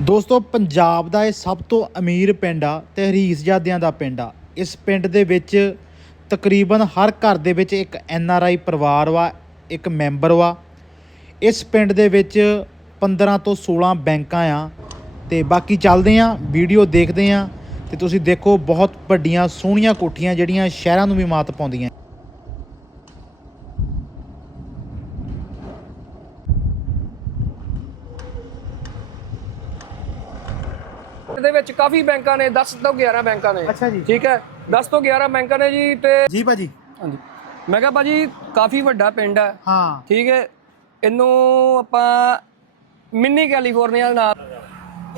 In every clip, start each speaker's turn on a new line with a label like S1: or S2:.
S1: ਦੋਸਤੋ, ਪੰਜਾਬ ਦਾ ਇਹ ਸਭ ਤੋਂ ਅਮੀਰ ਪਿੰਡ ਆ ਤੇ ਹਰੀਸਜ਼ਾਦਿਆਂ ਦਾ ਪਿੰਡ ਆ। ਇਸ ਪਿੰਡ ਦੇ ਵਿੱਚ ਤਕਰੀਬਨ ਹਰ ਘਰ ਦੇ ਵਿੱਚ ਇੱਕ ਐਨ ਆਰ ਆਈ ਪਰਿਵਾਰ ਵਾ, ਇੱਕ ਮੈਂਬਰ ਵਾ। ਇਸ ਪਿੰਡ ਦੇ ਵਿੱਚ 15 ਤੋਂ 16 ਬੈਂਕਾਂ ਆ ਤੇ ਬਾਕੀ ਚੱਲਦੇ ਆ, ਵੀਡੀਓ ਦੇਖਦੇ ਆ ਤੇ ਤੁਸੀਂ ਦੇਖੋ ਬਹੁਤ ਵੱਡੀਆਂ ਸੋਹਣੀਆਂ ਕੋਠੀਆਂ ਜਿਹੜੀਆਂ ਸ਼ਹਿਰਾਂ ਨੂੰ ਵੀ ਮਾਤ ਪਾਉਂਦੀਆਂ।
S2: ਦੇ ਵਿੱਚ ਕਾਫੀ ਬੈਂਕਾਂ ਨੇ 10 ਤੋਂ 11 ਬੈਂਕਾਂ ਨੇ।
S1: ਅੱਛਾ ਜੀ।
S2: ਠੀਕ ਹੈ? 10 ਤੋਂ 11 ਬੈਂਕਾਂ ਨੇ ਜੀ ਤੇ
S1: ਜੀ ਭਾਜੀ।
S2: ਹਾਂਜੀ। ਮੈਂ ਕਿਹਾ ਭਾਜੀ ਕਾਫੀ ਵੱਡਾ ਪਿੰਡ ਹੈ।
S1: ਹਾਂ।
S2: ਠੀਕ ਹੈ? ਇਹਨੂੰ ਆਪਾਂ ਮਿੰਨੀ ਕੈਲੀਫੋਰਨੀਆ ਦੇ ਨਾਲ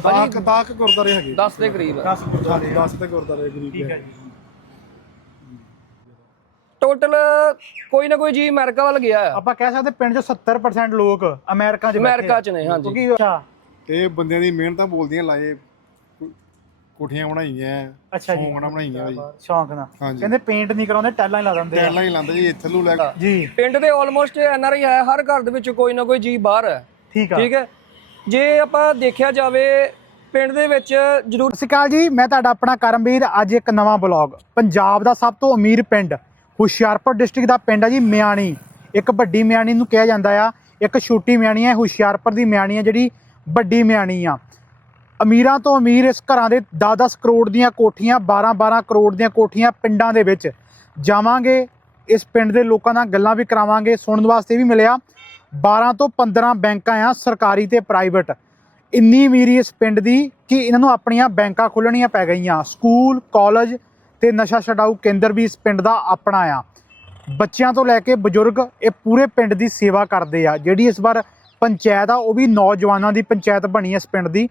S3: ਦਾਕ ਦਾਕ ਗੁਰਦਾਰੇ ਹੈਗੇ।
S2: 10 ਦੇ ਕਰੀਬ ਹੈ।
S1: 10 ਗੁਰਦੁਆਰੇ
S3: 10 ਤੇ ਗੁਰਦਾਰੇ ਗਰੀਬ
S1: ਠੀਕ ਹੈ ਜੀ।
S2: ਟੋਟਲ ਕੋਈ ਨਾ ਕੋਈ ਜੀ ਅਮਰੀਕਾ ਵੱਲ ਗਿਆ ਆ
S1: ਆਪਾਂ ਕਹਿ ਸਕਦੇ ਪਿੰਡ 'ਚ 70% ਲੋਕ ਅਮਰੀਕਾ 'ਚ ਬੈਠੇ
S2: ਅਮਰੀਕਾ। 'ਚ ਨੇ ਹਾਂਜੀ।
S1: ਕਿਉਂਕਿ ਅੱਛਾ।
S3: ਇਹ ਬੰਦਿਆਂ ਦੀ ਮਿਹਨਤਾਂ ਬੋਲਦੀਆਂ ਲਾਏ। ਕੋਠੀਆਂ ਬਣਾਈਆਂ
S1: ਅੱਛਾ ਜੀ।
S3: ਸੌਂਗਣਾ ਬਣਾਈਆਂ ਜੀ
S1: ਸ਼ੌਂਕ ਨਾਲ।
S3: ਹਾਂਜੀ।
S1: ਕਹਿੰਦੇ ਪੇਂਟ ਨਹੀਂ ਕਰਾਉਂਦੇ ਟੈਲਾਂ ਹੀ ਲਾ ਦਿੰਦੇ ਆ।
S3: ਟੈਲਾਂ ਹੀ ਲਾਉਂਦੇ ਜੀ ਇੱਥੇ ਨੂੰ ਲੈ ਕੇ।
S1: ਜੀ।
S2: ਪਿੰਡ ਦੇ ਆਲਮੋਸਟ ਐਨ ਆਰ ਆਈ ਹੈ ਹਰ ਘਰ ਦੇ ਵਿੱਚ ਕੋਈ ਨਾ ਕੋਈ ਜੀ ਬਾਹਰ ਹੈ।
S1: ਠੀਕ ਆ।
S2: ਠੀਕ ਹੈ? ਜੇ ਆਪਾਂ ਦੇਖਿਆ ਜਾਵੇ ਪਿੰਡ ਦੇ ਵਿੱਚ ਜ਼ਰੂਰ
S1: ਸਤਿ ਸ਼੍ਰੀ ਅਕਾਲ ਜੀ ਮੈਂ ਤੁਹਾਡਾ ਆਪਣਾ ਕਰਮਵੀਰ ਅੱਜ ਇੱਕ ਨਵਾਂ ਬਲੌਗ। ਪੰਜਾਬ ਦਾ ਸਭ ਤੋਂ ਅਮੀਰ ਪਿੰਡ ਹੁਸ਼ਿਆਰਪੁਰ ਡਿਸਟ੍ਰਿਕਟ ਦਾ ਪਿੰਡ ਹੈ ਜੀ ਮਿਆਣੀ। ਇੱਕ ਵੱਡੀ ਮਿਆਣੀ ਨੂੰ ਕਿਹਾ ਜਾਂਦਾ ਆ ਇੱਕ ਛੋਟੀ ਮਿਆਣੀ ਹੈ ਹੁਸ਼ਿਆਰਪੁਰ ਦੀ ਮਿਆਣੀ ਹੈ ਜਿਹੜੀ ਵੱਡੀ ਮਿਆਣੀ ਆ। ਅਮੀਰਾਂ ਤੋਂ ਅਮੀਰ ਇਸ ਘਰਾਂ ਦੇ 10-10 ਕਰੋੜ ਦੀਆਂ ਕੋਠੀਆਂ 12-12 ਕਰੋੜ ਦੀਆਂ ਕੋਠੀਆਂ ਪਿੰਡਾਂ ਦੇ ਵਿੱਚ ਜਾਵਾਂਗੇ, ਇਸ ਪਿੰਡ ਦੇ ਲੋਕਾਂ ਨਾਲ ਗੱਲਾਂ ਵੀ ਕਰਾਵਾਂਗੇ, ਸੁਣਨ ਵਾਸਤੇ ਵੀ ਮਿਲਿਆ। 12 ਤੋਂ 15 ਬੈਂਕਾਂ ਆ, ਸਰਕਾਰੀ ਤੇ ਪ੍ਰਾਈਵੇਟ। ਇੰਨੀ ਅਮੀਰੀ ਇਸ ਪਿੰਡ ਦੀ ਕਿ ਇਹਨਾਂ ਨੂੰ ਆਪਣੀਆਂ ਬੈਂਕਾਂ ਖੋਲਣੀਆਂ ਪੈ ਗਈਆਂ। ਸਕੂਲ, ਕਾਲਜ ਤੇ ਨਸ਼ਾ ਛਡਾਊ ਕੇਂਦਰ ਵੀ ਇਸ ਪਿੰਡ ਦਾ ਆਪਣਾ ਆ। ਬੱਚਿਆਂ ਤੋਂ ਲੈ ਕੇ ਬਜ਼ੁਰਗ ਇਹ ਪੂਰੇ ਪਿੰਡ ਦੀ ਸੇਵਾ ਕਰਦੇ ਆ। ਜਿਹੜੀ ਇਸ ਵਾਰ ਪੰਚਾਇਤ ਆ, ਉਹ ਵੀ ਨੌਜਵਾਨਾਂ ਦੀ ਪੰਚਾਇਤ ਬਣੀ ਇਸ ਪਿੰਡ ਦੀ।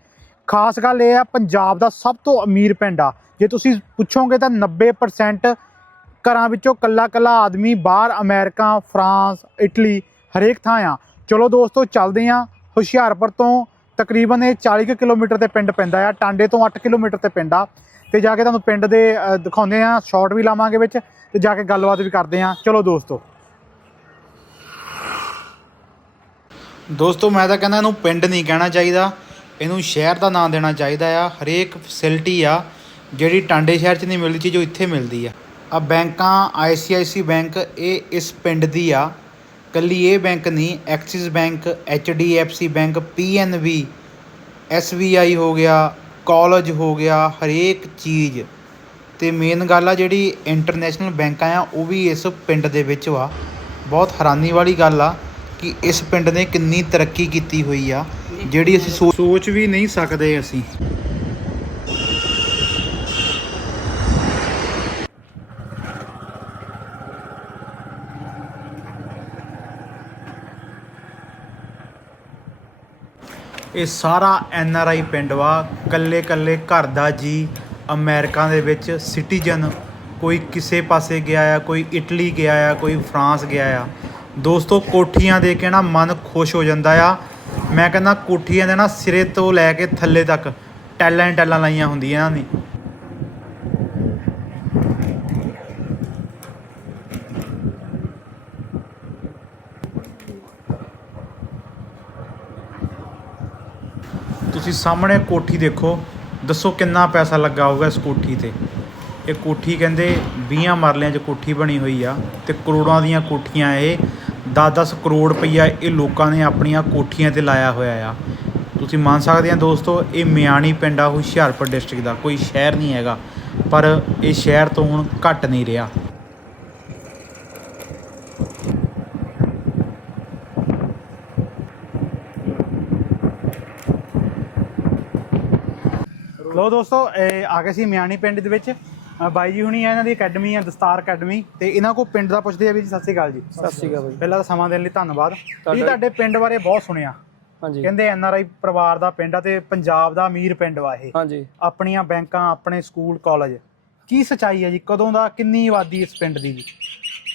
S1: ਖਾਸ ਗੱਲ ਇਹ ਆ, ਪੰਜਾਬ ਦਾ ਸਭ ਤੋਂ ਅਮੀਰ ਪਿੰਡ ਆ। ਜੇ ਤੁਸੀਂ ਪੁੱਛੋਗੇ ਤਾਂ 90% ਘਰਾਂ ਵਿੱਚੋਂ ਕੱਲਾ ਕੱਲਾ ਆਦਮੀ ਬਾਹਰ ਅਮਰੀਕਾ, ਫਰਾਂਸ, ਇਟਲੀ ਹਰੇਕ ਥਾਂ ਆ। ਚਲੋ ਦੋਸਤੋ, ਚੱਲਦੇ ਆ। ਹੁਸ਼ਿਆਰਪੁਰ ਤੋਂ ਤਕਰੀਬਨ ਇਹ 40 ਕੁ ਕਿਲੋਮੀਟਰ ਤੇ ਪਿੰਡ ਪੈਂਦਾ ਆ। ਟਾਂਡੇ ਤੋਂ 8 ਕਿਲੋਮੀਟਰ ਤੇ ਪਿੰਡ ਆ। ਤੇ ਜਾ ਕੇ ਤੁਹਾਨੂੰ ਪਿੰਡ ਦੇ ਦਿਖਾਉਂਦੇ ਆ। ਸ਼ਾਰਟ ਵੀ ਲਾਵਾਂਗੇ ਵਿੱਚ ਤੇ ਜਾ ਕੇ ਗੱਲਬਾਤ ਵੀ ਕਰਦੇ ਆ। ਚਲੋ ਦੋਸਤੋ। ਦੋਸਤੋ, ਮੈਂ ਤਾਂ ਕਹਿੰਦਾ ਇਹਨੂੰ ਪਿੰਡ ਨਹੀਂ ਕਹਿਣਾ ਚਾਹੀਦਾ। ਇਹਨੂੰ ਸ਼ਹਿਰ ਦਾ ਨਾਮ ਦੇਣਾ ਚਾਹੀਦਾ ਆ। ਹਰੇਕ ਫੈਸਿਲਿਟੀ ਆ, ਜਿਹੜੀ ਟਾਂਡੇ ਸ਼ਹਿਰ 'ਚ ਨਹੀਂ ਮਿਲਦੀ ਚੀਜ਼ ਉਹ ਇੱਥੇ ਮਿਲਦੀ ਆ। ਆ ਬੈਂਕਾਂ ਆਈਸੀਆਈਸੀ ਬੈਂਕ, ਇਹ ਇਸ ਪਿੰਡ ਦੀ ਆ। ਕੱਲੀ ਇਹ ਬੈਂਕ ਨਹੀਂ Axis bank HDFC bank PNB SBI ਹੋ ਗਿਆ, ਕਾਲਜ ਹੋ ਗਿਆ, ਹਰੇਕ ਚੀਜ਼। ਤੇ ਮੇਨ ਗੱਲ ਆ ਜਿਹੜੀ ਇੰਟਰਨੈਸ਼ਨਲ ਬੈਂਕਾਂ ਆ, ਉਹ ਵੀ ਇਸ ਪਿੰਡ ਦੇ ਵਿੱਚ ਵਾ। ਬਹੁਤ ਹੈਰਾਨੀ ਵਾਲੀ ਗੱਲ ਆ। ਕਿ ਇਸ ਪਿੰਡ ਨੇ ਕਿੰਨੀ ਤਰੱਕੀ ਕੀਤੀ ਹੋਈ ਆ, ਜਿਹੜੀ ਅਸੀਂ ਸੋ- ਸੋਚ ਵੀ ਨਹੀਂ ਸਕਦੇ ਅਸੀਂ। ਇਹ ਸਾਰਾ ਐਨ ਆਰ ਆਈ ਪਿੰਡ ਵਾ, ਕੱਲੇ ਕੱਲੇ ਘਰ ਦਾ ਜੀ, ਅਮਰੀਕਾ ਦੇ ਵਿੱਚ ਸਿਟੀਜ਼ਨ, ਕੋਈ ਕਿਸੇ ਪਾਸੇ ਗਿਆ ਆ, ਕੋਈ ਇਟਲੀ ਗਿਆ ਆ, ਕੋਈ ਫਰਾਂਸ ਗਿਆ ਆ। ਦੋਸਤੋ, ਕੋਠੀਆਂ ਦੇ ਕੇ ਨਾ ਮਨ ਖੁਸ਼ ਹੋ ਜਾਂਦਾ ਆ। ਮੈਂ ਕਹਿੰਦਾ ਕੋਠੀਆਂ ਦੇ ਨਾ ਸਿਰੇ ਤੋਂ ਲੈ ਕੇ ਥੱਲੇ ਤੱਕ ਟੈਲਾਂ ਹੀ ਟੈਲਾਂ ਲਾਈਆਂ ਹੁੰਦੀਆਂ ਇਹਨਾਂ ਦੀ ਤੁਸੀਂ ਸਾਹਮਣੇ ਕੋਠੀ ਦੇਖੋ, ਦੱਸੋ ਕਿੰਨਾ ਪੈਸਾ ਲੱਗਾ ਹੋਊਗਾ ਇਸ ਕੋਠੀ ਤੇ। ਇਹ ਕੋਠੀ ਕਹਿੰਦੇ 20 ਮਰਲਿਆਂ 'ਚ ਕੋਠੀ ਬਣੀ ਹੋਈ ਆ ਤੇ ਕਰੋੜਾਂ ਦੀਆਂ ਕੋਠੀਆਂ ਇਹ 10-10 ਕਰੋੜ ਰੁਪਈਆ ਇਹ ਲੋਕਾਂ ਨੇ ਆਪਣੀਆਂ ਕੋਠੀਆਂ ਤੇ ਲਾਇਆ ਹੋਇਆ ਆ। ਤੁਸੀਂ ਮੰਨ ਸਕਦੇ ਆ ਦੋਸਤੋ, ਇਹ ਮਿਆਣੀ ਪਿੰਡ ਆ, ਹੁਸ਼ਿਆਰਪੁਰ ਡਿਸਟ੍ਰਿਕਟ ਦਾ, ਕੋਈ ਸ਼ਹਿਰ ਨਹੀਂ ਹੈਗਾ, ਪਰ ਇਹ ਸ਼ਹਿਰ ਤੋਂ ਹੁਣ ਘੱਟ ਨਹੀਂ ਰਿਹਾ। ਲੋ ਦੋਸਤੋ, ਇਹ ਆ ਗਏ ਸੀ ਮਿਆਣੀ ਪਿੰਡ ਦੇ ਵਿੱਚ। ਅ, ਬਾਈ ਜੀ ਹੁਣੀ ਆ ਇਹਨਾਂ ਦੀ ਅਕੈਡਮੀ ਆ ਦਸਤਾਰ ਅਕੈਡਮੀ। ਤੇ ਇਹਨਾਂ ਕੋ ਪਿੰਡ ਦਾ ਪੁੱਛਦੇ ਆ ਵੀ ਜੀ ਸਤਿ ਸ਼੍ਰੀ ਅਕਾਲ ਜੀ।
S2: ਸਤਿ ਸ਼੍ਰੀ ਅਕਾਲ ਬਾਈ।
S1: ਪਹਿਲਾਂ ਤਾਂ ਸਮਾਂ ਦੇਣ ਲਈ ਧੰਨਵਾਦ। ਜੀ
S2: ਤੁਹਾਡਾ-
S1: ਪਿੰਡ ਬਾਰੇ ਬਹੁਤ ਸੁਣਿਆ।
S2: ਹਾਂਜੀ।
S1: ਕਹਿੰਦੇ ਐਨ ਆਰ ਆਈ ਪਰਿਵਾਰ ਦਾ ਪਿੰਡ ਆ ਤੇ ਪੰਜਾਬ ਦਾ ਅਮੀਰ ਪਿੰਡ ਵਾ ਇਹ।
S2: ਹਾਂਜੀ।
S1: ਆਪਣੀਆਂ ਬੈਂਕਾਂ ਆਪਣੇ ਸਕੂਲ ਕਾਲਜ। ਕੀ ਸਚਾਈ ਹੈ ਜੀ? ਕਦੋਂ ਦਾ ਕਿੰਨੀ ਆਬਾਦੀ ਇਸ ਪਿੰਡ ਦੀ ਜੀ?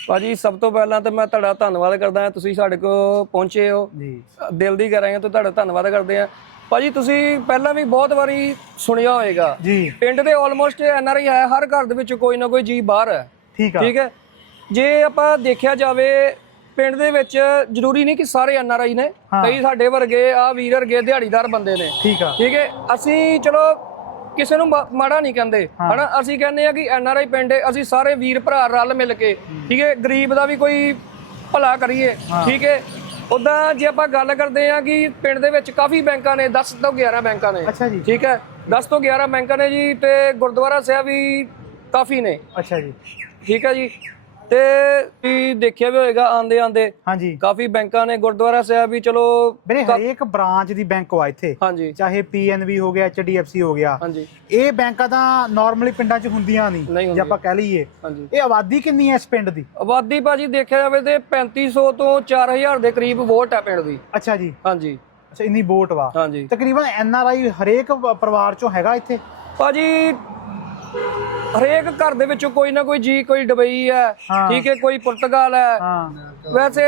S2: ਭਾਜੀ ਸਭ ਤੋਂ ਪਹਿਲਾਂ ਤਾਂ ਮੈਂ ਤੁਹਾਡਾ ਧੰਨਵਾਦ ਕਰਦਾ ਹਾਂ। ਤੁਸੀਂ ਸਾਡੇ ਕੋਲ ਪਹੁੰਚੇ ਹੋ।
S1: ਜੀ।
S2: ਦਿਲ ਦੀ ਕਰਾਂਗੇ ਤਾਂ ਤੁਹਾਡਾ ਧੰਨਵਾਦ ਕਰਦੇ ਆ ਭਾਜੀ ਤੁਸੀਂ ਪਹਿਲਾਂ ਵੀ ਬਹੁਤ ਵਾਰੀ ਸੁਣਿਆ ਹੋਵੇਗਾ
S1: ਜੀ।
S2: ਪਿੰਡ ਦੇ ਆਲਮੋਸਟ ਐਨ ਆਰ ਆਈ ਹੈ ਹਰ ਘਰ ਦੇ ਵਿੱਚ ਕੋਈ ਨਾ ਕੋਈ ਜੀ ਬਾਹਰ ਹੈ।
S1: ਠੀਕ ਆ।
S2: ਠੀਕ ਹੈ? ਜੇ ਆਪਾਂ ਦੇਖਿਆ ਜਾਵੇ ਪਿੰਡ ਦੇ ਵਿੱਚ ਜ਼ਰੂਰੀ ਨਹੀਂ ਕਿ ਸਾਰੇ ਐਨ ਆਰ ਆਈ ਨੇ। ਕਈ ਸਾਡੇ ਵਰਗੇ ਆ ਵੀਰ ਵਰਗੇ ਦਿਹਾੜੀਦਾਰ ਬੰਦੇ ਨੇ।
S1: ਠੀਕ ਆ।
S2: ਠੀਕ ਹੈ? ਅਸੀਂ ਚਲੋ ਕਿਸੇ ਨੂੰ ਮਾੜਾ ਨਹੀਂ ਕਹਿੰਦੇ। ਹਨਾ? ਅਸੀਂ ਕਹਿੰਦੇ ਆ ਕਿ ਐਨ ਆਰ ਆਈ ਪਿੰਡ ਅਸੀਂ ਸਾਰੇ ਵੀਰ ਭਰਾ ਰਲ ਮਿਲ ਕੇ ਠੀਕ ਹੈ? ਗਰੀਬ ਦਾ ਵੀ ਕੋਈ ਭਲਾ ਕਰੀਏ। ਠੀਕ ਹੈ? ਉਦਾਂ ਜੇ ਆਪਾਂ ਗੱਲ ਕਰਦੇ ਆ ਕਿ ਪਿੰਡ ਦੇ ਵਿੱਚ ਕਾਫੀ ਬੈਂਕਾਂ ਨੇ 10 ਤੋਂ 11 ਬੈਂਕਾਂ ਨੇ।
S1: ਅੱਛਾ ਜੀ।
S2: ਠੀਕ ਹੈ? 10 ਤੋਂ 11 ਬੈਂਕਾਂ ਨੇ ਜੀ ਤੇ ਗੁਰਦੁਆਰਾ ਸਾਹਿਬ ਵੀ ਕਾਫੀ ਨੇ।
S1: ਅੱਛਾ ਜੀ।
S2: ਠੀਕ ਹੈ ਜੀ? ਤੇ ਤੁਸੀਂ ਦੇਖਿਆ ਵੀ ਹੋਏਗਾ ਆਂਦੇ ਆਂਦੇ।
S1: ਹਾਂਜੀ।
S2: ਕਾਫੀ ਬੈਂਕਾਂ ਨੇ ਗੁਰਦੁਆਰਾ ਸਾਹਿਬ ਵੀ ਚਲੋ
S1: ਵੀਰੇ ਹਰੇਕ ਬ੍ਰਾਂਚ ਦੀ ਬੈਂਕ ਆ ਇੱਥੇ।
S2: ਹਾਂਜੀ।
S1: ਚਾਹੇ ਪੀਐਨਬੀ ਹੋ ਗਿਆ HDFC ਹੋ ਗਿਆ।
S2: ਹਾਂਜੀ।
S1: ਇਹ ਬੈਂਕਾਂ ਤਾਂ ਨਾਰਮਲੀ ਪਿੰਡਾਂ 'ਚ ਹੁੰਦੀਆਂ
S2: ਨਹੀਂ
S1: ਜੇ। ਆਪਾਂ ਕਹਿ ਲਈਏ। ਇਹ ਆਬਾਦੀ ਕਿੰਨੀ ਹੈ ਇਸ ਪਿੰਡ ਦੀ?
S2: ਆਬਾਦੀ ਭਾਜੀ ਦੇਖਿਆ ਜਾਵੇ ਤੇ 3500 ਤੋਂ 4000 ਦੇ ਕਰੀਬ ਵੋਟ ਹੈ ਪਿੰਡ ਦੀ।
S1: ਅੱਛਾ ਜੀ।
S2: ਹਾਂਜੀ।
S1: ਅੱਛਾ ਇੰਨੀ ਵੋਟ ਵਾ।
S2: ਹਾਂਜੀ।
S1: ਤਕਰੀਬਨ ਐਨਆਰਆਈ ਹਰੇਕ ਪਰਿਵਾਰ 'ਚੋਂ ਹੈਗਾ ਇੱਥੇ?
S2: ਭਾਜੀ ਹਰੇਕ ਘਰ ਦੇ ਵਿੱਚੋਂ ਕੋਈ ਨਾ ਕੋਈ ਜੀ ਕੋਈ ਦੁਬਈ ਹੈ। ਠੀਕ ਹੈ ਕੋਈ ਪੁਰਤਗਾਲ ਹੈ। ਵੈਸੇ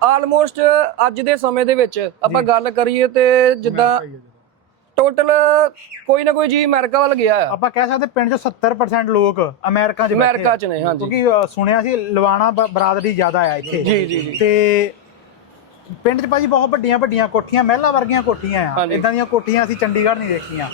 S2: ਆਲਮੋਸਟ ਅੱਜ ਦੇ ਸਮੇਂ ਦੇ ਵਿੱਚ ਆਪਾਂ ਗੱਲ ਕਰੀਏ ਤੇ ਜਿੱਦਾਂ ਟੋਟਲ ਕੋਈ ਨਾ ਕੋਈ ਜੀ ਅਮਰੀਕਾ ਵੱਲ ਗਿਆ ਹੈ
S1: ਆਪਾਂ ਕਹਿ ਸਕਦੇ ਪਿੰਡ 'ਚ 70% ਲੋਕ ਅਮਰੀਕਾ 'ਚ ਬੈਠੇ
S2: ਅਮਰੀਕਾ। ਚ ਨੇ ਹਾਂਜੀ।
S1: ਕਿਉਂਕਿ ਸੁਣਿਆ ਸੀ ਲਵਾਣਾ ਬਰਾਦਰੀ ਜ਼ਿਆਦਾ ਆ ਇੱਥੇ।
S2: ਜੀ, ਜੀ।
S1: ਤੇ ਪਿੰਡ 'ਚ ਭਾਜੀ ਬਹੁਤ ਵੱਡੀਆਂ ਵੱਡੀਆਂ ਕੋਠੀਆਂ ਮਹਿਲਾ ਵਰਗੀਆਂ ਕੋਠੀਆਂ ਆ। ਇਦਾਂ ਦੀਆਂ ਕੋਠੀਆਂ ਅਸੀਂ ਚੰਡੀਗੜ੍ਹ ਨਹੀਂ ਦੇਖੀਆਂ।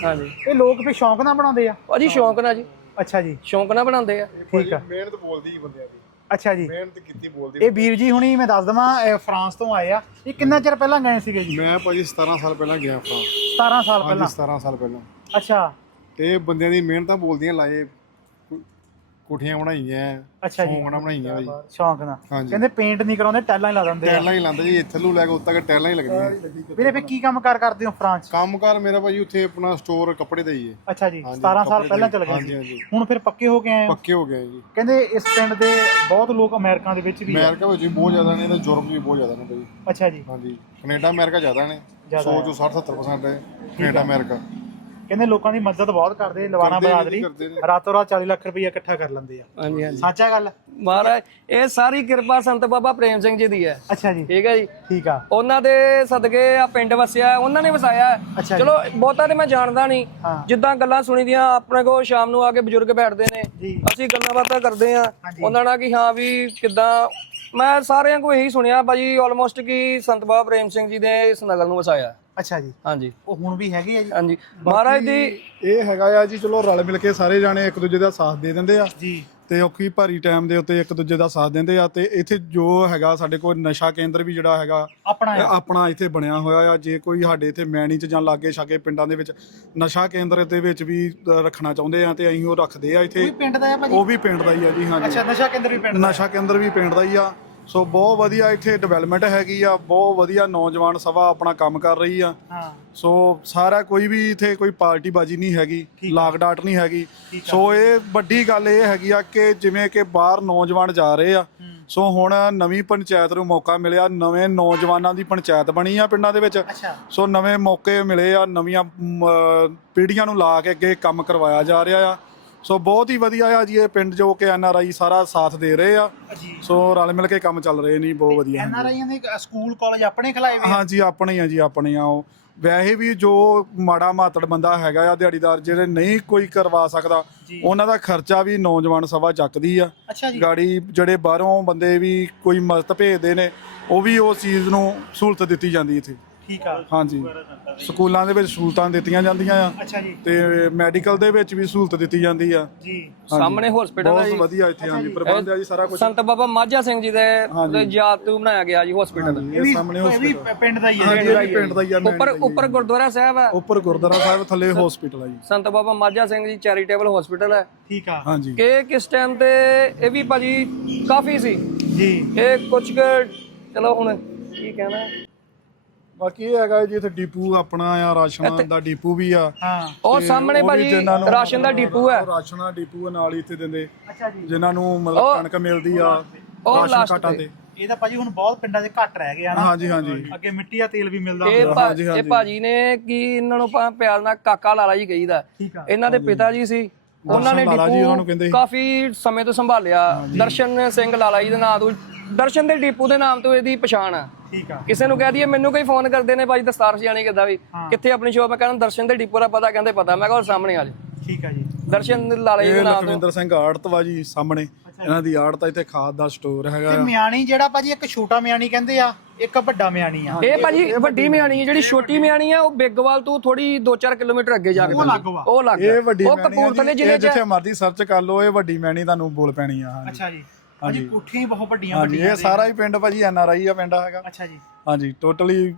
S1: ਇਹ ਲੋਕ ਵੀ ਸ਼ੌਂਕ ਨਾਲ ਬਣਾਉਂਦੇ ਆ।
S2: ਭਾਜੀ ਸ਼ੌਂਕ ਨਾਲ ਜੀ।
S1: ਅੱਛਾ ਜੀ।
S2: ਸ਼ੌਂਕ ਨਾਲ ਬਣਾਉਂਦੇ ਆ।
S1: ਠੀਕ ਆ।
S3: ਮਿਹਨਤ ਬੋਲਦੀ ਹੀ ਬੰਦਿਆਂ ਦੀ।
S1: ਅੱਛਾ ਜੀ।
S3: ਮਿਹਨਤ ਕੀਤੀ ਬੋਲਦੀ
S1: ਇਹ ਵੀਰ ਜੀ ਹੁਣੀ ਮੈਂ ਦੱਸ ਦਵਾਂ ਇਹ ਫਰਾਂਸ ਤੋਂ ਆਏ ਆ। ਇਹ ਕਿੰਨਾ ਚਿਰ ਪਹਿਲਾਂ ਗਏ ਸੀਗੇ ਜੀ?
S3: ਮੈਂ ਭਾਜੀ 17 ਸਾਲ ਪਹਿਲਾਂ ਗਿਆ ਫਰਾਂਸ।
S1: 17 ਸਾਲ ਪਹਿਲਾਂ।
S3: 17 ਸਾਲ ਪਹਿਲਾਂ।
S1: ਅੱਛਾ।
S3: ਤੇ ਬੰਦਿਆਂ ਦੀ ਮਿਹਨਤਾਂ ਬੋਲਦੀਆਂ ਲਾਏ ਕੋਠੀਆਂ ਬਣਾਈਆਂ
S1: ਅੱਛਾ ਜੀ।
S3: ਸੌਂਗਣਾ ਬਣਾਈਆਂ ਭਾਜੀ
S1: ਸ਼ੌਂਕ ਨਾਲ।
S3: ਹਾਂਜੀ।
S1: ਕਹਿੰਦੇ ਪੇਂਟ ਨਹੀਂ ਕਰਾਉਂਦੇ ਟੈਲਾਂ ਹੀ ਲਾ ਦਿੰਦੇ ਆ।
S3: ਟੈਲਾਂ ਹੀ ਲਾਉਂਦੇ ਜੀ ਇੱਥੇ ਨੂੰ ਲੈ ਕੇ ਉੱਤੋਂ ਤੱਕ ਟੈਲਾਂ ਹੀ ਲੱਗਦੀਆਂ।
S1: ਵੀਰੇ ਫੇ ਕੀ ਕੰਮ ਕਾਰ ਕਰਦੇ ਹੋ ਫਰਾਂਸ 'ਚ?
S3: ਕੰਮਕਾਰ ਮੇਰਾ ਭਾਜੀ ਉੱਥੇ ਆਪਣਾ ਸਟੋਰ ਕੱਪੜੇ ਦਾ ਹੀ ਹੈ।
S1: ਅੱਛਾ ਜੀ
S3: ਹਾਂਜੀ,
S1: 17 ਸਾਲ
S3: ਕੱਪੜੇ
S1: ਪਹਿਲਾਂ ਚਲੇ ਗਏ
S3: ਹਾਂਜੀ,
S1: ਸੀ।
S3: ਹਾਂਜੀ।
S1: ਹੁਣ ਫਿਰ ਪੱਕੇ ਹੋ ਕੇ ਆਏ ਹੋ
S3: ਪੱਕੇ ਹੋ ਗਏ ਜੀ।
S1: ਕਹਿੰਦੇ ਇਸ ਪਿੰਡ ਦੇ ਬਹੁਤ ਲੋਕ ਅਮਰੀਕਾ ਦੇ ਵਿੱਚ ਵੀ ਆ।
S3: ਅਮਰੀਕਾ ਵਿੱਚ ਵੀ ਬਹੁਤ ਜ਼ਿਆਦਾ ਨੇ ਤੇ ਯੂਰਪ ਵੀ ਬਹੁਤ ਜ਼ਿਆਦਾ ਨੇ ਭਾਜੀ
S1: ਅੱਛਾ ਜੀ।
S3: ਹਾਂਜੀ ਕੈਨੇਡਾ ਅਮਰੀਕਾ ਜ਼ਿਆਦਾ ਨੇ।
S1: ਜ਼ਿਆਦਾ
S3: 100 ਚੋਂ 60 70% ਹੈ ਕੈਨੇਡਾ ਅਮਰੀਕਾ।
S1: ਕਹਿੰਦੇ ਲੋਕਾਂ ਦੀ ਮਦਦ ਬਹੁਤ ਕਰਦੇ ਲਵਾਣਾ
S3: ਕਰਦੇ ਨੇ ਜੀ,
S1: ਬਰਾਦਰੀ
S3: ਕਰਦੇ ਨੇ।
S1: ਰਾਤੋਂ ਰਾਤ 40 ਲੱਖ ਰੁਪਈਆ ਇਕੱਠਾ ਕਰ ਲੈਂਦੇ ਆ।
S2: ਹਾਂਜੀ ਹਾਂਜੀ।
S1: ਸੱਚ ਗੱਲ?
S2: ਮਹਾਰਾਜ ਇਹ ਸਾਰੀ ਕਿਰਪਾ ਸੰਤ ਬਾਬਾ ਪ੍ਰੇਮ ਸਿੰਘ ਜੀ ਦੀ ਹੈ।
S1: ਅੱਛਾ ਜੀ।
S2: ਠੀਕ ਹੈ ਜੀ।
S1: ਠੀਕ ਆ।
S2: ਉਹਨਾਂ ਦੇ ਸਦਕੇ ਆ ਪਿੰਡ ਵਸਿਆ ਉਹਨਾਂ ਨੇ ਵਸਾਇਆ। ਹੈ।
S1: ਅੱਛਾ ਜੀ।
S2: ਚਲੋ ਬਹੁਤਾ ਤੇ ਮੈਂ ਜਾਣਦਾ ਨਹੀਂ।
S1: ਹਾਂ।
S2: ਜਿੱਦਾਂ ਗੱਲਾਂ ਸੁਣੀਦੀਆਂ ਆਪਣੇ ਕੋਲ ਸ਼ਾਮ ਨੂੰ ਆ ਕੇ ਬਜ਼ੁਰਗ ਬੈਠਦੇ ਨੇ।
S1: ਜੀ।
S2: ਅਸੀਂ ਗੱਲਾਂ ਬਾਤਾਂ ਕਰਦੇ ਆ
S1: ਹਾਂਜੀ।
S2: ਉਹਨਾਂ ਨਾਲ ਕਿ ਹਾਂ ਵੀ ਕਿੱਦਾਂ ਮੈਂ ਸਾਰਿਆਂ ਕੋਲ ਇਹੀ ਸੁਣਿਆ ਭਾਜੀ ਆਲਮੋਸਟ ਕਿ ਸੰਤ ਬਾਬਾ ਪ੍ਰੇਮ ਸਿੰਘ ਜੀ ਨੇ ਇਸ ਨਗਰ ਨੂੰ ਵਸਾਇਆ।
S1: ਅੱਛਾ ਜੀ।
S2: ਹਾਂਜੀ।
S1: ਉਹ ਹੁਣ ਵੀ ਹੈਗੇ ਆ ਜੀ?
S2: ਹਾਂਜੀ। ਮਹਾਰਾਜ ਦੀ
S3: ਇਹ ਹੈਗਾ ਆ ਜੀ ਚਲੋ ਰਲ ਮਿਲ ਕੇ ਸਾਰੇ ਜਾਣੇ ਇੱਕ ਦੂਜੇ ਦਾ ਸਾਥ ਦੇ ਦਿੰਦੇ ਆ।
S1: ਜੀ।
S3: ਤੇ ਔਖੀ ਭਾਰੀ ਟਾਈਮ ਦੇ ਉੱਤੇ ਇੱਕ ਦੂਜੇ ਦਾ ਸਾਥ ਦਿੰਦੇ ਆ ਤੇ ਇੱਥੇ ਜੋ ਹੈਗਾ ਸਾਡੇ ਕੋਲ ਨਸ਼ਾ ਕੇਂਦਰ ਵੀ ਜਿਹੜਾ ਹੈਗਾ
S1: ਆਪਣਾ।
S3: ਆਪਣਾ ਇੱਥੇ ਬਣਿਆ ਹੋਇਆ ਆ। ਜੇ ਕੋਈ ਸਾਡੇ ਇੱਥੇ ਮੈਣੀ ਚ ਜਾਂ ਲਾਗੇ ਛਾਗੇ ਪਿੰਡਾਂ ਦੇ ਵਿੱਚ ਨਸ਼ਾ ਕੇਂਦਰ ਦੇ ਵਿੱਚ ਵੀ ਅ, ਰੱਖਣਾ ਚਾਹੁੰਦੇ ਆ ਤੇ ਅਸੀਂ ਉਹ ਰੱਖਦੇ ਆ ਇੱਥੇ।
S1: ਵੀ ਪਿੰਡ ਦਾ ਆ ਭਾਜੀ?
S3: ਉਹ ਵੀ ਪਿੰਡ ਦਾ ਹੀ ਆ ਜੀ ਹਾਂਜੀ।
S1: ਅੱਛਾ ਨਸ਼ਾ ਕੇਂਦਰ ਵੀ ਪਿੰਡ ਦਾ
S3: ਨਸ਼ਾ ਕੇਂਦਰ ਵੀ ਪਿੰਡ ਦਾ ਹੀ ਆ। ਸੋ ਬਹੁਤ ਵਧੀਆ ਇੱਥੇ ਡਿਵੈਲਪਮੈਂਟ ਹੈਗੀ ਆ ਬਹੁਤ ਵਧੀਆ ਨੌਜਵਾਨ ਸਭਾ ਆਪਣਾ ਕੰਮ ਕਰ ਰਹੀ ਆ।
S1: ਹਾਂ।
S3: ਸੋ ਸਾਰਾ ਕੋਈ ਵੀ ਇੱਥੇ ਕੋਈ ਪਾਰਟੀ ਬਾਜੀ ਨਹੀਂ ਹੈਗੀ ਲਾਗ ਡਾਟ ਨਹੀਂ ਹੈਗੀ। ਸੋ ਇਹ ਵੱਡੀ ਗੱਲ ਇਹ ਹੈਗੀ ਆ ਕਿ ਜਿਵੇਂ ਕਿ ਬਾਹਰ ਨੌਜਵਾਨ ਜਾ ਰਹੇ ਆ ਸੋ ਹੁਣ ਨਵੀਂ ਪੰਚਾਇਤ ਨੂੰ ਮੌਕਾ ਮਿਲਿਆ ਨਵੇਂ ਨੌਜਵਾਨਾਂ ਦੀ ਪੰਚਾਇਤ ਬਣੀ ਆ ਪਿੰਡਾਂ ਦੇ ਵਿੱਚ। ਸੋ ਨਵੇਂ ਮੌਕੇ ਮਿਲੇ ਆ ਨਵੀਆਂ ਪੀੜ੍ਹੀਆਂ ਨੂੰ ਲਾ ਕੇ ਅੱਗੇ ਕੰਮ ਕਰਵਾਇਆ ਜਾ ਰਿਹਾ ਆ। ਸੋ ਬਹੁਤ ਹੀ ਵਧੀਆ ਆ ਜੀ ਇਹ ਪਿੰਡ ਜੋ ਕਿ ਐਨ ਆਰ ਆਈ ਸਾਰਾ ਸਾਥ ਦੇ ਰਹੇ ਆ।
S1: ਜੀ।
S3: ਸੋ ਰਲ ਮਿਲ ਕੇ ਕੰਮ ਚੱਲ ਰਹੇ ਨੇ ਬਹੁਤ ਵਧੀਆ
S1: ਐਨ ਆਰ ਆਈਆਂ ਦੇ ਸਕੂਲ ਕਾਲਜ ਆਪਣੇ ਖਲਾਏ ਹੋਏ ਆ?
S3: ਹਾਂਜੀ ਆਪਣੇ ਆ ਜੀ ਆਪਣੇ ਆ ਉਹ। ਵੈਸੇ ਵੀ ਜੋ ਮਾੜਾ ਮਾਤੜ ਬੰਦਾ ਹੈਗਾ ਆ ਦਿਹਾੜੀਦਾਰ ਜਿਹੜੇ ਨਹੀਂ ਕੋਈ ਕਰਵਾ ਸਕਦਾ
S1: ਜੀ।
S3: ਉਹਨਾਂ ਦਾ ਖਰਚਾ ਵੀ ਨੌਜਵਾਨ ਸਭਾ ਚੱਕਦੀ ਆ।
S1: ਅੱਛਾ ਜੀ।
S3: ਗਾੜੀ ਜਿਹੜੇ ਬਾਹਰੋਂ ਬੰਦੇ ਵੀ ਕੋਈ ਮਦਦ ਭੇਜਦੇ ਨੇ ਉਹ ਵੀ ਉਸ ਚੀਜ਼ ਨੂੰ ਸਹੂਲਤ ਦਿੱਤੀ ਜਾਂਦੀ ਇੱਥੇ।
S1: ਠੀਕ ਆ।
S3: ਹਾਂਜੀ। ਸਕੂਲਾਂ ਦੇ ਵਿੱਚ ਸਹੂਲਤਾਂ ਦਿੱਤੀਆਂ ਜਾਂਦੀਆਂ ਆ।
S1: ਅੱਛਾ ਜੀ।
S3: ਤੇ ਮੈਡੀਕਲ ਦੇ ਵਿੱਚ ਵੀ ਸਹੂਲਤ ਦਿੱਤੀ ਜਾਂਦੀ ਆ।
S1: ਜੀ।
S2: ਸਾਹਮਣੇ ਹਸਪੀਟਲ ਹੈ
S3: ਬਹੁਤ ਵਧੀਆ ਇੱਥੇ ਹਾਂਜੀ। ਪ੍ਰਬੰਧ ਆ ਜੀ ਸਾਰਾ ਕੁਝ
S2: ਸੰਤ ਬਾਬਾ ਮਾਝਾ ਸਿੰਘ ਜੀ ਦੇ ਯਾਦ ਤੋਂ ਬਣਾਇਆ ਗਿਆ ਜੀ ਹਸਪੀਟਲ
S3: ਇਹ ਸਾਹਮਣੇ
S1: ਇਹ ਵੀ
S3: ਹਸਪੀਟਲ
S1: ਪਿੰਡ ਦਾ ਹੀ ਹੈ।
S3: ਹਾਂਜੀ ਇਹ ਵੀ ਪਿੰਡ ਦਾ ਹੀ ਆ
S2: ਉੱਪਰ। ਉੱਪਰ ਗੁਰਦੁਆਰਾ ਸਾਹਿਬ ਹੈ
S3: ਉੱਪਰ ਗੁਰਦੁਆਰਾ ਸਾਹਿਬ ਥੱਲੇ ਹਸਪੀਟਲ ਆ ਜੀ।
S2: ਸੰਤ ਬਾਬਾ ਮਾਝਾ ਸਿੰਘ ਜੀ ਚੈਰੀਟੇਬਲ ਹਸਪੀਟਲ ਹੈ
S1: ਠੀਕ ਆ।
S3: ਹਾਂਜੀ।
S2: ਕਿ ਕਿਸ ਟਾਈਮ ਤੇ ਇਹ ਵੀ ਭਾਜੀ ਕਾਫੀ ਸੀ।
S1: ਜੀ।
S2: ਇਹ ਕੁਝ ਕੁ ਚਲੋ ਹੁਣ ਕੀ ਕਹਿਣਾ?
S3: ਬਾਕੀ ਇਹ ਹੈਗਾ ਜੀ ਇੱਥੇ ਡਿਪੂ ਆਪਣਾ ਆ ਰਾਸ਼ਨ ਦਾ ਡਿਪੂ ਵੀ ਆ।
S1: ਹਾਂ।
S2: ਉਹ ਸਾਹਮਣੇ ਭਾਜੀ ਰਾਸ਼ਨ ਦਾ ਡਿਪੂ ਹੈ।
S3: ਰਾਸ਼ਨ ਦਾ ਡਿਪੂ ਆ, ਨਾਲ ਹੀ ਇੱਥੇ ਦਿੰਦੇ।
S1: ਅੱਛਾ ਜੀ।
S3: ਜਿਨ੍ਹਾਂ ਨੂੰ ਮਤਲਬ ਕਣਕ ਮਿਲਦੀ ਆ
S2: ਉਹ
S3: ਰਾਸ਼ਨ ਕਾਟਾਂ
S2: ਤੇ।
S1: ਇਹ ਤਾਂ ਭਾਜੀ ਹੁਣ ਬਹੁਤ ਪਿੰਡਾਂ 'ਚ ਘੱਟ ਰਹਿ ਗਿਆ ਨਾ।
S3: ਹਾਂਜੀ ਹਾਂਜੀ।
S1: ਅੱਗੇ ਮਿੱਟੀ ਦਾ ਤੇਲ ਵੀ ਮਿਲਦਾ ਹੁੰਦਾ।
S2: ਇਹ। ਭਾਜੀ ਨੇ ਕੀ ਇਹਨਾਂ ਨੂੰ ਆਪਾਂ ਪਿਆਰ ਨਾਲ ਕਾਕਾ ਲਾਲਾ ਜੀ ਕਹੀਦਾ।
S1: ਠੀਕ ਆ।
S2: ਇਹਨਾਂ ਦੇ ਪਿਤਾ ਜੀ ਸੀ। ਉਹਨਾਂ ਨੇ ਡਿਪੂ। ਕਾਫੀ ਸਮੇਂ ਤੋਂ ਸੰਭਾਲਿਆ। ਦਰਸ਼ਨ ਸਿੰਘ ਲਾਲਾ ਜੀ ਦੇ ਨਾਮ ਤੋਂ। ਦਰਸ਼ਨ ਦੇ ਡਿਪੂ ਦੇ ਨਾਮ ਤੋਂ ਇਹਦੀ ਪਛਾਣ ਆ।
S1: ਠੀਕ ਆ।
S2: ਕਿਸੇ ਨੂੰ ਕਹਿ ਦਈਏ ਮੈਨੂੰ ਕੋਈ ਫੋਨ ਕਰਦੇ ਨੇ ਭਾਈ ਦਸਤਾਰ ਸਿਆਣੀ ਕਿੱਦਾਂ ਵੀ। ਕਿੱਥੇ ਆਪਣੀ ਸ਼ੋਪ ਮੈਂ ਕਹਿੰਦਾ ਦਰਸ਼ਨ ਦੇ ਡਿਪੂ ਦਾ ਪਤਾ ਕਹਿੰਦੇ ਪਤਾ। ਮੈਂ ਕਿਹਾ ਉਹ ਸਾਹਮਣੇ ਆ ਜਾ।
S1: ਠੀਕ ਆ ਜੀ।
S2: ਦਰਸ਼ਨ ਲਾਲੇ ਦੇ ਨਾਮ ਤੋਂ।
S3: ਲਖਵਿੰਦਰ ਸਿੰਘ ਆੜਤ ਵਾ ਜੀ ਸਾਹਮਣੇ। ਇਹਨਾਂ ਦੀ ਆੜਤ ਆ ਇੱਥੇ ਖਾਦ ਦਾ ਸਟੋਰ ਹੈਗਾ।
S1: ਤੇ
S3: ਆ।
S1: ਮਿਆਣੀ ਜਿਹੜਾ ਭਾਜੀ ਇੱਕ ਛੋਟਾ ਮਿਆਣੀ ਕਹਿੰਦੇ ਆ ਇੱਕ ਵੱਡਾ ਮਿਆਣੀ ਆ।
S2: ਇਹ ਭਾਜੀ ਵੱਡੀ ਮਿਆਣੀ ਹੈ ਜਿਹੜੀ ਛੋਟੀ ਮਿਆਣੀ ਆ ਉਹ ਬਿੱਗਵਾਲ ਤੋਂ ਥੋੜੀ 2-4 ਕਿਲੋਮੀਟਰ ਅੱਗੇ ਜਾ ਕੇ
S1: ਉਹ। ਲੱਗ।
S2: ਉਹ ਲੱਗ
S3: ਇਹ ਵੱਡੀ ਆ
S2: ਚ
S3: ਜਿੱਥੇ ਮਰਜ਼ੀ ਸਰਚ ਕਰ ਲਓ ਇਹ ਵੱਡੀ ਮੈਣੀ ਤੁਹਾਨੂੰ ਬੋਲ ਪੈਣੀ ਆ ਹਾਂਜੀ।
S1: ਅੱਛਾ ਜੀ। ਭਾਜੀ ਕੋਠੀਆਂ ਹੀ ਬਹੁਤ ਵੱਡੀਆਂ
S3: ਹਾਂਜੀ
S1: ਵੱਡੀਆਂ
S3: ਇਹ ਸਾਰਾ ਹੀ ਪਿੰਡ ਭਾਜੀ ਐਨ ਆਰ ਆਈ ਆ ਪਿੰਡ ਹੈਗਾ।
S1: ਅੱਛਾ ਜੀ।
S3: ਹਾਂਜੀ ਟੋਟਲੀ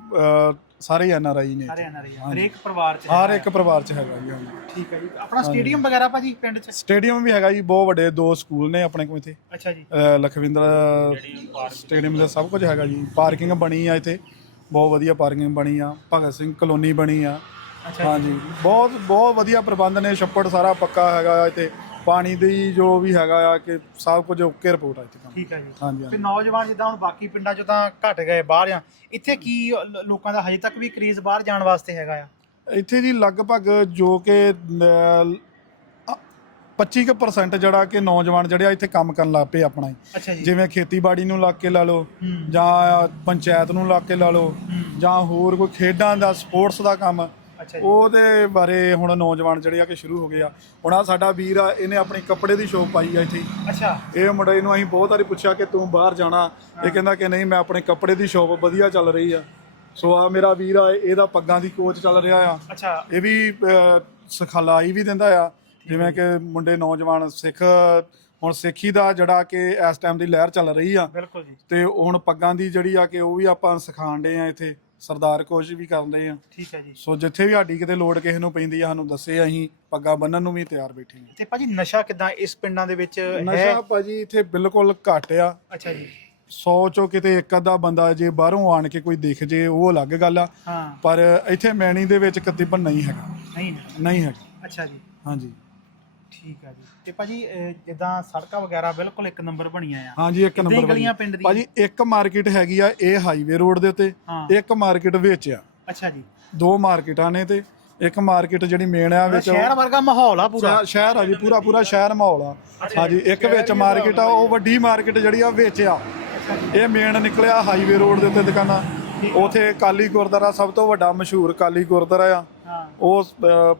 S3: ਸਾਰੇ ਐਨ ਆਰ ਆਈ ਨੇ
S1: ਸਾਰੇ
S3: ਇੱਥੇ।
S1: ਐਨਆਰਆਈ ਹਰੇਕ ਪਰਿਵਾਰ ਚ
S3: ਹਰ ਇੱਕ ਪਰਿਵਾਰ ਚ ਹੈਗਾ ਜੀ ਹਾਂਜੀ।
S1: ਠੀਕ ਹੈ ਜੀ। ਆਪਣਾ ਸਟੇਡੀਅਮ ਵਗੈਰਾ ਭਾਜੀ ਪਿੰਡ ਚ?
S3: ਸਟੇਡੀਅਮ ਵੀ ਹੈਗਾ ਜੀ ਬਹੁਤ ਵੱਡੇ ਦੋ ਸਕੂਲ ਨੇ ਆਪਣੇ ਕੋਲ ਇੱਥੇ।
S1: ਅੱਛਾ ਜੀ।
S3: ਅਹ ਲਖਵਿੰਦਰ ਸਟੇਡੀਅਮ ਦਾ ਸਭ ਕੁਝ ਹੈਗਾ ਜੀ। ਪਾਰਕਿੰਗ ਬਣੀ ਆ ਇੱਥੇ ਬਹੁਤ ਵਧੀਆ ਪਾਰਕਿੰਗ ਬਣੀ ਆ। ਭਗਤ ਸਿੰਘ ਕਲੋਨੀ ਬਣੀ ਆ।
S1: ਅੱਛਾ
S3: ਹਾਂਜੀ ਬਹੁਤ ਬਹੁਤ ਵਧੀਆ ਪ੍ਰਬੰਧ ਨੇ ਛੱਪੜ ਸਾਰਾ ਪੱਕਾ ਹੈਗਾ ਇੱਥੇ। ਪਾਣੀ ਦੀ ਜੋ ਵੀ ਹੈਗਾ ਆ ਕਿ ਸਭ ਕੁਝ ਓਕੇ ਰਿਪੋਰਟ ਆ ਇੱਥੇ ਕੰਮ।
S1: ਠੀਕ ਹੈ ਜੀ
S3: ਹਾਂਜੀ
S1: ਤੇ
S3: ਹਾਂਜੀ
S1: ਨੌਜਵਾਨ ਜਿੱਦਾਂ ਹੁਣ ਬਾਕੀ ਪਿੰਡਾਂ 'ਚ ਤਾਂ ਘਟ ਗਏ ਬਾਹਰ ਆ ਇੱਥੇ ਕੀ ਲ- ਲੋਕਾਂ ਦਾ ਹਜੇ ਤੱਕ ਵੀ ਕਰੇਜ਼ ਬਾਹਰ ਜਾਣ ਵਾਸਤੇ ਹੈਗਾ ਆ
S3: ਇੱਥੇ ਜੀ ਲਗਭਗ ਜੋ ਕਿ ਅਹ, ਅ- 25% ਜਿਹੜਾ ਕਿ ਨੌਜਵਾਨ ਜਿਹੜੇ ਆ ਇੱਥੇ ਕੰਮ ਕਰਨ ਲੱਗ ਪਏ ਆਪਣਾ ਹੀ
S1: ਅੱਛਾ ਜੀ
S3: ਜਿਵੇਂ ਖੇਤੀਬਾੜੀ ਨੂੰ ਲੱਗ ਕੇ ਲਾ ਲਓ
S1: ਹੂੰ।
S3: ਜਾਂ ਪੰਚਾਇਤ ਨੂੰ ਲੱਗ ਕੇ ਲਾ ਲਓ
S1: ਹੂੰ।
S3: ਜਾਂ ਹੋਰ ਕੋਈ ਖੇਡਾਂ ਦਾ ਸਪੋਰਟਸ ਦਾ ਕੰਮ
S1: ਜੀ
S3: ਉਹਦੇ ਬਾਰੇ ਹੁਣ ਨੌਜਵਾਨ ਜਿਹੜੇ ਆ ਕਿ ਸ਼ੁਰੂ ਹੋ ਗਏ ਆ। ਹੁਣ ਆ ਸਾਡਾ ਵੀਰ ਆ ਇਹਨੇ ਆਪਣੀ ਕੱਪੜੇ ਦੀ ਸ਼ੋਪ ਪਾਈ ਆ ਇੱਥੇ।
S1: ਅੱਛਾ।
S3: ਇਹ ਮੁੰਡੇ ਨੂੰ ਅਸੀਂ ਬਹੁਤ ਵਾਰੀ ਪੁੱਛਿਆ ਕਿ ਤੂੰ ਬਾਹਰ ਜਾਣਾ? ਇਹ ਕਹਿੰਦਾ ਕਿ ਨਹੀਂ ਮੈਂ ਆਪਣੇ ਕੱਪੜੇ ਦੀ ਸ਼ੋਪ ਵਧੀਆ ਚੱਲ ਰਹੀ ਆ। ਸੋ ਆ ਮੇਰਾ ਵੀਰ ਆ ਇਹਦਾ ਪੱਗਾਂ ਦੀ ਕੋਚ ਚੱਲ ਰਿਹਾ ਆ।
S1: ਅੱਛਾ।
S3: ਇਹ ਵੀ ਸਿਖਲਾਈ ਵੀ ਦਿੰਦਾ ਆ। ਜਿਵੇਂ ਕਿ ਮੁੰਡੇ ਨੌਜਵਾਨ ਸਿੱਖ ਹੁਣ ਸਿੱਖੀ ਦਾ ਜਿਹੜਾ ਕਿ ਇਸ ਟਾਈਮ ਦੀ ਲਹਿਰ ਚੱਲ ਰਹੀ ਆ।
S1: ਬਿਲਕੁਲ ਜੀ।
S3: ਤੇ ਹੁਣ ਪੱਗਾਂ ਦੀ ਜਿਹੜੀ ਆ ਕਿ ਉਹ ਵੀ ਆਪਾਂ ਸਿਖਾਣ ਦੇ ਆ ਇੱਥੇ। ਸਰਦਾਰ ਕੋਚ ਵੀ ਕਰਦੇ ਆ।
S1: ਠੀਕ ਹੈ ਜੀ।
S3: ਸੋ ਜਿੱਥੇ ਵੀ ਸਾਡੀ ਕਿਤੇ ਲੋੜ ਕਿਸੇ ਨੂੰ ਪੈਂਦੀ ਆ ਸਾਨੂੰ ਦੱਸੇ ਅਸੀਂ ਪੱਗਾਂ ਬੰਨਣ ਨੂੰ ਵੀ ਤਿਆਰ ਬੈਠੇ ਆ।
S1: ਤੇ ਭਾਜੀ ਨਸ਼ਾ ਕਿਦਾਂ ਇਸ ਪਿੰਡਾਂ ਦੇ ਵਿੱਚ ਹੈ?
S3: ਨਸ਼ਾ ਭਾਜੀ ਇੱਥੇ ਬਿਲਕੁਲ ਘੱਟ ਆ।
S1: ਅੱਛਾ ਜੀ।
S3: 100 ਚੋਂ ਕਿਤੇ ਇੱਕ ਅੱਧਾ ਬੰਦਾ ਜੇ ਬਾਹਰੋਂ ਆਣ ਕੇ ਕੋਈ ਦਿਖ ਜੇ ਉਹ ਅਲੱਗ ਗੱਲ ਆ।
S1: ਹਾਂ।
S3: ਪਰ ਇੱਥੇ ਮੈਣੀ ਦੇ ਵਿੱਚ ਕਤੀਬਨ ਨਹੀਂ ਹੈਗਾ।
S1: ਨਹੀਂ।
S3: ਨਹੀਂ ਹੈਗਾ।
S1: ਅੱਛਾ ਜੀ।
S3: ਹਾਂਜੀ।
S1: ਠੀਕ ਹੈ ਜੀ। ਤੇ ਭਾਜੀ ਅਹ, ਜਿੱਦਾਂ ਸੜਕਾਂ ਵਗੈਰਾ ਬਿਲਕੁਲ ਇੱਕ ਨੰਬਰ ਬਣੀਆਂ ਆ।
S3: ਹਾਂਜੀ ਇੱਕ ਨੰਬਰ
S1: ਗਲੀਆਂ ਪਿੰਡ ਦੀਆਂ?
S3: ਭਾਜੀ ਇੱਕ ਮਾਰਕੀਟ ਹੈਗੀ ਆ ਇਹ ਹਾਈਵੇ ਰੋਡ ਦੇ ਉੱਤੇ
S1: ਹਾਂ।
S3: ਇੱਕ ਮਾਰਕੀਟ ਵਿੱਚ ਆ।
S1: ਅੱਛਾ ਜੀ।
S3: ਦੋ ਮਾਰਕੀਟਾਂ ਨੇ ਤੇ ਇੱਕ ਮਾਰਕੀਟ ਜਿਹੜੀ ਮੇਨ ਆ ਵਿੱਚ
S1: ਸ਼ਹਿਰ ਵਰਗਾ ਮਾਹੌਲ ਆ ਪੂਰਾ।
S3: ਸ਼ਹਿਰ- ਸ਼ਹਿਰ ਆ ਜੀ ਪੂਰਾ ਪੂਰਾ ਸ਼ਹਿਰ ਮਾਹੌਲ ਆ। ਹਾਂਜੀ ਇੱਕ ਵਿੱਚ ਮਾਰਕੀਟ ਆ ਉਹ ਵੱਡੀ ਮਾਰਕੀਟ ਜਿਹੜੀ ਆ ਵਿੱਚ ਆ। ਇਹ ਮੇਨ ਨਿਕਲਿਆ ਹਾਈਵੇ ਰੋਡ ਦੇ ਉੱਤੇ ਦੁਕਾਨਾਂ। ਉਥੇ ਕਾਲੀ ਗੁਰਦੁਆਰਾ ਸਭ ਤੋਂ ਵੱਡਾ ਮਸ਼ਹੂਰ ਕਾਲੀ ਗੁਰਦੁਆਰਾ ਆ।
S1: ਹਾਂ।
S3: ਉਹ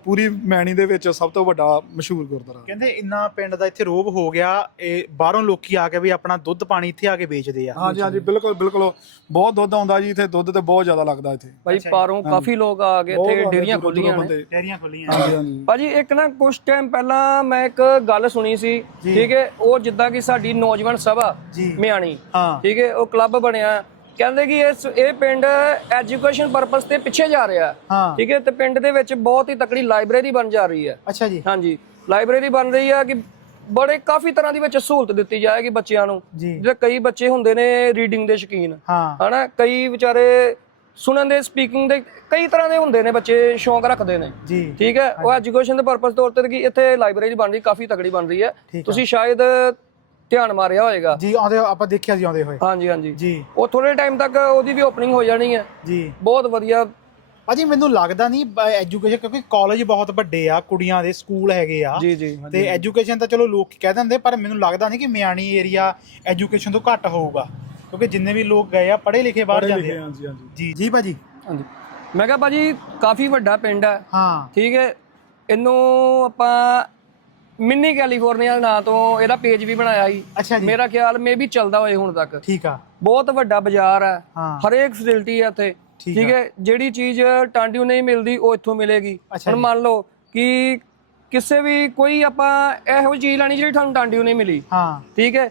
S3: ਪੂਰੀ ਮੈਣੀ ਦੇ ਵਿੱਚ ਸਭ ਤੋਂ ਵੱਡਾ ਮਸ਼ਹੂਰ ਗੁਰਦੁਆਰਾ।
S1: ਕਹਿੰਦੇ ਇੰਨਾ ਪਿੰਡ ਦਾ ਇੱਥੇ ਰੋਬ ਹੋ ਗਿਆ ਇਹ ਬਾਹਰੋਂ ਲੋਕੀ ਆ ਕੇ ਵੀ ਆਪਣਾ ਦੁੱਧ ਪਾਣੀ ਇੱਥੇ ਆ ਕੇ ਵੇਚਦੇ ਆ।
S3: ਹਾਂਜੀ ਹਾਂਜੀ ਬਿਲਕੁਲ ਬਿਲਕੁਲ। ਬਹੁਤ ਦੁੱਧ ਆਉਂਦਾ ਜੀ ਇੱਥੇ ਦੁੱਧ ਤੇ ਬਹੁਤ ਜ਼ਿਆਦਾ ਲੱਗਦਾ ਇੱਥੇ।
S2: ਭਾਜੀ ਪਾਰੋਂ ਕਾਫੀ ਲੋਕ ਆ ਗਏ
S3: ਬਹੁਤ
S2: ਇੱਥੇ
S3: ਆਉਂਦੇ
S2: ਡੇਰੀਆਂ
S3: ਦੂਰੋਂ ਦੂਰੋਂ
S2: ਖੋਲੀਆਂ ਨੇ।
S3: ਬੰਦੇ।
S1: ਡੈਰੀਆਂ ਖੋਲੀਆਂ
S3: ਹਾਂਜੀ ਹਾਂਜੀ।
S2: ਭਾਜੀ ਇੱਕ ਨਾ ਕੁਝ ਟਾਈਮ ਪਹਿਲਾਂ ਮੈਂ ਇੱਕ ਗੱਲ ਸੁਣੀ ਸੀ ਠੀਕ ਹੈ? ਉਹ ਜਿੱਦਾਂ ਕਿ ਸਾਡੀ ਨੌਜਵਾਨ ਸਭਾ
S1: ਜੀ।
S2: ਮਿਆਣੀ
S1: ਹਾਂ।
S2: ਠੀਕ ਹੈ? ਉਹ ਕਲੱਬ ਬਣਿਆ। ਕਹਿੰਦੇ ਕਿ ਇਸ ਇਹ ਪਿੰਡ ਐਜੂਕੇਸ਼ਨ ਪਰਪਸ ਤੇ ਪਿੱਛੇ ਜਾ ਰਿਹਾ। ਹੈ। ਠੀਕ ਹੈ ਤੇ ਪਿੰਡ ਦੇ ਵਿੱਚ ਬਹੁਤ ਹੀ ਤਕੜੀ ਲਾਇਬ੍ਰੇਰੀ ਬਣ ਜਾ ਰਹੀ ਹੈ।
S1: ਅੱਛਾ ਜੀ।
S2: ਹਾਂਜੀ। ਲਾਇਬ੍ਰੇਰੀ ਬਣ ਰਹੀ ਹੈ ਕਿ ਬੜੇ ਕਾਫੀ ਤਰ੍ਹਾਂ ਦੀ ਵਿੱਚ ਸਹੂਲਤ ਦਿੱਤੀ ਜਾਏਗੀ ਬੱਚਿਆਂ ਨੂੰ। ਜਿਹੜੇ ਕਈ ਬੱਚੇ ਹੁੰਦੇ ਨੇ ਰੀਡਿੰਗ ਦੇ ਸ਼ੌਕੀਨ। ਹਨਾ? ਕਈ ਵਿਚਾਰੇ ਸੁਣਨ ਦੇ ਸਪੀਕਿੰਗ ਦੇ ਕਈ ਤਰ੍ਹਾਂ ਦੇ ਹੁੰਦੇ ਨੇ ਬੱਚੇ ਸ਼ੌਂਕ ਰੱਖਦੇ ਨੇ।
S1: ਜੀ।
S2: ਠੀਕ ਹੈ? ਉਹ ਐਜੂਕੇਸ਼ਨ ਦੇ ਪਰਪਸ ਤੌਰ ਤੇ ਕਿ ਇੱਥੇ ਲਾਇਬ੍ਰੇਰੀ ਬਣ ਰਹੀ ਕਾਫੀ ਤਕੜੀ ਬਣ ਰਹੀ ਹੈ। ਤੁਸੀਂ ਸ਼ਾਇਦ ਧਿਆਨ ਮਾਰਿਆ ਹੋਵੇਗਾ
S1: ਜੀ ਆਉਂਦੇ ਆਪਾਂ ਦੇਖਿਆ ਜੀ ਆਉਂਦੇ ਹੋਏ।
S2: ਹਾਂਜੀ ਹਾਂਜੀ।
S1: ਜੀ।
S2: ਉਹ ਥੋੜੇ ਟਾਈਮ ਤੱਕ ਉਹਦੀ ਵੀ ਓਪਨਿੰਗ ਹੋ ਜਾਣੀ ਹੈ।
S1: ਜੀ।
S2: ਬਹੁਤ ਵਧੀਆ।
S1: ਭਾਜੀ ਮੈਨੂੰ ਲੱਗਦਾ ਨਹੀਂ ਐਜੂਕੇਸ਼ਨ ਕਿਉਂਕਿ ਕਾਲਜ ਬਹੁਤ ਵੱਡੇ ਆ ਕੁੜੀਆਂ ਦੇ ਸਕੂਲ ਹੈਗੇ ਆ।
S2: ਜੀ ਜੀ
S1: ਤੇ ਐਜੂਕੇਸ਼ਨ ਤਾਂ ਚਲੋ ਲੋਕ ਕਹਿ ਦਿੰਦੇ ਪਰ ਮੈਨੂੰ ਲੱਗਦਾ ਨਹੀਂ ਕਿ ਮਿਆਣੀ ਏਰੀਆ ਐਜੂਕੇਸ਼ਨ ਤੋਂ ਘੱਟ ਹੋਊਗਾ। ਕਿਉਂਕਿ ਜਿੰਨੇ ਵੀ ਲੋਕ ਗਏ ਆ ਪੜ੍ਹੇ ਲਿਖੇ ਬਾਹਰ ਜਾਂਦੇ ਆ। ਜੀ ਜੀ ਭਾਜੀ।
S2: ਹਾਂਜੀ। ਮੈਂ ਕਿਹਾ ਭਾਜੀ ਕਾਫੀ ਵੱਡਾ ਪਿੰਡ ਹੈ।
S1: ਹਾਂ।
S2: ਠੀਕ ਹੈ। ਇਹਨੂੰ ਆਪਾਂ ਮਿੰਨੀ ਕੈਲੀਫੋਰਨੀਆ ਦੇ ਨਾਂ ਤੋਂ ਇਹਦਾ ਪੇਜ ਵੀ ਬਣਾਇਆ ਸੀ।
S1: ਅੱਛਾ ਜੀ।
S2: ਮੇਰਾ ਖਿਆਲ ਮੇ ਵੀ ਚੱਲਦਾ ਹੋਏ ਹੁਣ ਤੱਕ।
S1: ਠੀਕ ਆ।
S2: ਬਹੁਤ ਵੱਡਾ ਬਾਜ਼ਾਰ ਹੈ।
S1: ਹਾਂ।
S2: ਹਰੇਕ ਫੈਸਿਲਿਟੀ ਹੈ ਇੱਥੇ।
S1: ਠੀਕ
S2: ਠੀਕ ਹੈ? ਜਿਹੜੀ ਚੀਜ਼ ਟਾਂਡਿਓ ਨਹੀਂ ਮਿਲਦੀ ਉਹ ਇੱਥੋਂ ਮਿਲੇਗੀ।
S1: ਅੱਛਾ
S2: ਹੁਣ
S1: ਜੀ।
S2: ਮੰਨ ਲਓ ਕਿ ਕਿਸੇ ਵੀ ਕੋਈ ਆਪਾਂ ਇਹੋ ਜਿਹੀ ਚੀਜ਼ ਲੈਣੀ ਜਿਹੜੀ ਤੁਹਾਨੂੰ ਟਾਂਡਿਓ ਨਹੀਂ ਮਿਲੀ।
S1: ਹਾਂ।
S2: ਠੀਕ ਹੈ?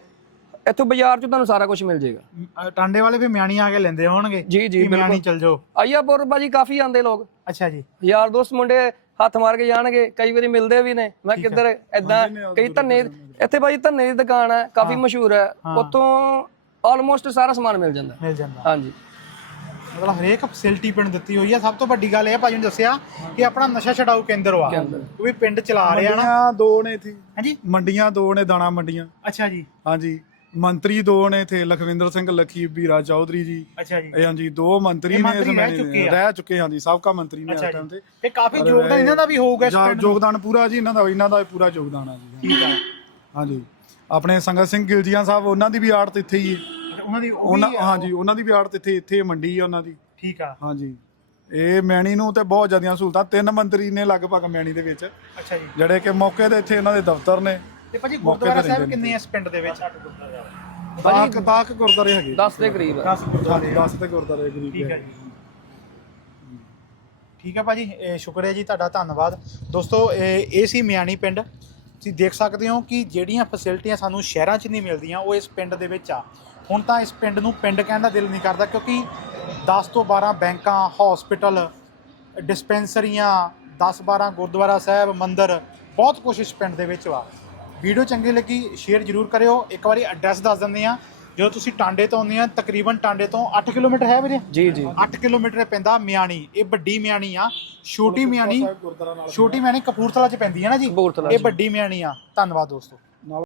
S2: ਇੱਥੋਂ ਬਾਜ਼ਾਰ 'ਚ ਤੁਹਾਨੂੰ ਸਾਰਾ ਕੁਝ ਮਿਲ ਜਾਏਗਾ।
S1: ਮ, ਅ, ਟਾਂਡੇ ਵਾਲੇ ਵੀ ਮਿਆਣੀ ਆ ਕੇ ਲੈਂਦੇ ਹੋਣਗੇ
S2: ਜੀ ਜੀ
S1: ਕਿ ਮਿਆਣੀ
S2: ਬਿਲਕੁਲ।
S1: ਚਲ ਜਾਓ।
S2: ਆਈਆਪੁਰ ਭਾਜੀ ਕਾਫੀ ਆਂਦੇ ਲੋਕ।
S1: ਅੱਛਾ ਜੀ।
S2: ਯਾਰ ਦੋਸਤ ਮੁੰਡੇ ਹੱਥ ਮਾਰ ਕੇ ਜਾਣਗੇ ਕਈ ਵਾਰੀ ਮਿਲਦੇ ਵੀ ਨੇ। ਮੈਂ ਕਿੱਧਰ ਐਦਾਂ ਕਈ ਧੰਨੇ ਇੱਥੇ ਭਾਜੀ ਧੰਨੇ ਦੀ ਦੁਕਾਨ ਹੈ ਕਾਫੀ ਮਸ਼ਹੂਰ ਹੈ। ਉੱਥੋਂ ਆਲਮੋਸਟ ਸਾਰਾ ਸਮਾਨ ਮਿਲ ਜਾਂਦਾ।
S1: ਮਿਲ ਜਾਂਦਾ।
S2: ਹਾਂਜੀ।
S1: ਮਤਲਬ ਹਰੇਕ ਫੈਸਿਲਿਟੀ ਪਿੰਡ ਦਿੱਤੀ ਹੋਈ ਆ ਸਭ ਤੋਂ ਵੱਡੀ ਗੱਲ ਇਹ ਆ ਭਾਜੀ ਨੇ ਦੱਸਿਆ ਕਿ ਆਪਣਾ ਨਸ਼ਾ ਛਡਾਊ ਕੇਂਦਰ ਵਾ। ਉਹ ਵੀ ਪਿੰਡ ਚਲਾ ਰਿਹਾ ਨਾ।
S3: ਮੰਡੀਆਂ ਦੋ ਨੇ ਇੱਥੇ।
S1: ਹਾਂਜੀ।
S3: ਮੰਡੀਆਂ ਦੋ ਨੇ ਦਾਣਾ ਮੰਡੀਆਂ।
S1: ਅੱਛਾ ਜੀ।
S3: ਹਾਂਜੀ। ਮੰਤਰੀ ਦੋ ਨੇ ਇੱਥੇ ਲਖਵਿੰਦਰ ਸਿੰਘ ਲੱਖੀ ਵੀਰਾ ਚੌਧਰੀ ਜੀ।
S1: ਅੱਛਾ ਜੀ।
S3: ਇਹ ਹਾਂਜੀ ਦੋ ਮੰਤਰੀ
S1: ਇਹ
S3: ਨੇ
S1: ਮੰਤਰੀ
S3: ਇਸ
S1: ਰਹਿ
S3: ਮੈਨੇ
S1: ਚੁੱਕੇ ਆ।
S3: ਰਹਿ ਚੁੱਕੇ ਹਾਂਜੀ ਸਾਬਕਾ ਮੰਤਰੀ ਨੇ ਇਸ
S1: ਅੱਛਾ
S3: ਟਾਈਮ ਤੇ।
S1: ਜੀ ਤੇ ਕਾਫੀ ਯੋਗਦਾਨ ਇਹਨਾਂ ਦਾ ਵੀ ਹੋਊਗਾ ਇਸ
S3: ਜਾ-
S1: ਪਿੰਡ ਨੂੰ।
S3: ਯੋਗਦਾਨ ਪੂਰਾ ਜੀ ਇਹਨਾਂ ਦਾ ਇਹਨਾਂ ਦਾ ਪੂਰਾ ਯੋਗਦਾਨ ਆ ਜੀ।
S1: ਠੀਕ ਆ।
S3: ਹਾਂਜੀ। ਆਪਣੇ ਸੰਗਤ ਸਿੰਘ ਗਿਲਜੀਆਂ ਸਾਹਿਬ ਉਹਨਾਂ ਦੀ ਵੀ ਆੜਤ ਇੱਥੇ ਹੀ ਹੈ।
S1: ਉਹਨਾਂ ਦੀ ਉਹ
S3: ਉਹਨਾਂ
S1: ਵੀ
S3: ਹਾਂਜੀ ਉਹਨਾਂ ਦੀ ਵੀ ਆੜਤ ਇੱਥੇ ਇੱਥੇ ਮੰਡੀ ਆ ਉਹਨਾਂ ਦੀ।
S1: ਠੀਕ ਆ।
S3: ਹਾਂਜੀ। ਇਹ ਮੈਣੀ ਨੂੰ ਤੇ ਬਹੁਤ ਜ਼ਿਆਦੀਆਂ ਸਹੂਲਤਾਂ ਤਿੰਨ ਮੰਤਰੀ ਨੇ ਲਗਭਗ ਮੈਣੀ ਦੇ ਵਿੱਚ।
S1: ਅੱਛਾ ਜੀ।
S3: ਜਿਹੜੇ ਕਿ ਮੌਕੇ ਦੇ ਇੱਥੇ ਇਹਨਾਂ ਦੇ ਦਫ਼ਤਰ ਨੇ।
S1: ਤੇ ਭਾਜੀ ਗੁਰਦੁਆਰਾ ਸਾਹਿਬ ਕਿੰਨੇ ਆ ਇਸ ਪਿੰਡ ਦੇ ਵਿੱਚ?
S3: ਦਾਕ ਦਾਕ ਗੁਰਦਾਰੇ ਹੈਗੇ।
S2: 10 ਦੇ ਕਰੀਬ ਆ।
S1: 10 ਗੁਰਦੁਆਰੇ ਆ।
S3: 10 ਤੇ ਗੁਰਦਾਰੇ ਗਰੀਬ
S1: ਠੀਕ ਹੈ। ਜੀ। ਠੀਕ ਹੈ ਭਾਜੀ ਇਹ ਸ਼ੁਕਰ ਹੈ ਜੀ ਤੁਹਾਡਾ ਧੰਨਵਾਦ। ਦੋਸਤੋ ਇਹ ਇਹ ਸੀ ਮਿਆਣੀ ਪਿੰਡ। ਤੁਸੀਂ ਦੇਖ ਸਕਦੇ ਹੋ ਕਿ ਜਿਹੜੀਆਂ ਫੈਸਿਲਿਟੀਆਂ ਸਾਨੂੰ ਸ਼ਹਿਰਾਂ 'ਚ ਨਹੀਂ ਮਿਲਦੀਆਂ ਉਹ ਇਸ ਪਿੰਡ ਦੇ ਵਿੱਚ ਆ। ਹੁਣ ਤਾਂ ਇਸ ਪਿੰਡ ਨੂੰ ਪਿੰਡ ਕਹਿਣ ਦਾ ਦਿਲ ਨਹੀਂ ਕਰਦਾ ਕਿਉਂਕਿ 10 ਤੋਂ 12 ਬੈਂਕਾਂ ਹਸਪੀਟਲ ਡਿਸਪੈਂਸਰੀਆਂ 10 12 ਗੁਰਦੁਆਰਾ ਸਾਹਿਬ ਮੰਦਿਰ ਬਹੁਤ ਕੁਝ ਇਸ ਪਿੰਡ ਦੇ ਵਿੱਚ ਵਾ। ਵੀਡੀਓ ਚੰਗੀ ਲੱਗੀ ਸ਼ੇਅਰ ਜ਼ਰੂਰ ਕਰਿਓ। ਇੱਕ ਵਾਰੀ ਐਡਰੈਸ ਦੱਸ ਦਿੰਦੇ ਆ ਜਦੋਂ ਤੁਸੀਂ ਟਾਂਡੇ ਤੋਂ ਆਉਂਦੇ ਆ ਤਕਰੀਬਨ ਟਾਂਡੇ ਤੋਂ 8 ਕਿਲੋਮੀਟਰ ਹੈ ਵੀਰੇ?
S2: ਜੀ ਜੀ।
S1: 8 ਕਿਲੋਮੀਟਰ ਪੈਂਦਾ ਮਿਆਣੀ। ਇਹ ਵੱਡੀ ਮਿਆਣੀ ਆ। ਛੋਟੀ ਮਿਆਣੀ ਛੋਟੀ ਮਿਆਣੀ ਕਪੂਰਥਲਾ ਚ ਪੈਂਦੀ ਹੈ ਨਾ ਜੀ?
S2: ਕਪੂਰਥਲਾ
S1: ਇਹ। ਵੱਡੀ ਮਿਆਣੀ ਆ। ਧੰਨਵਾਦ ਦੋਸਤੋ।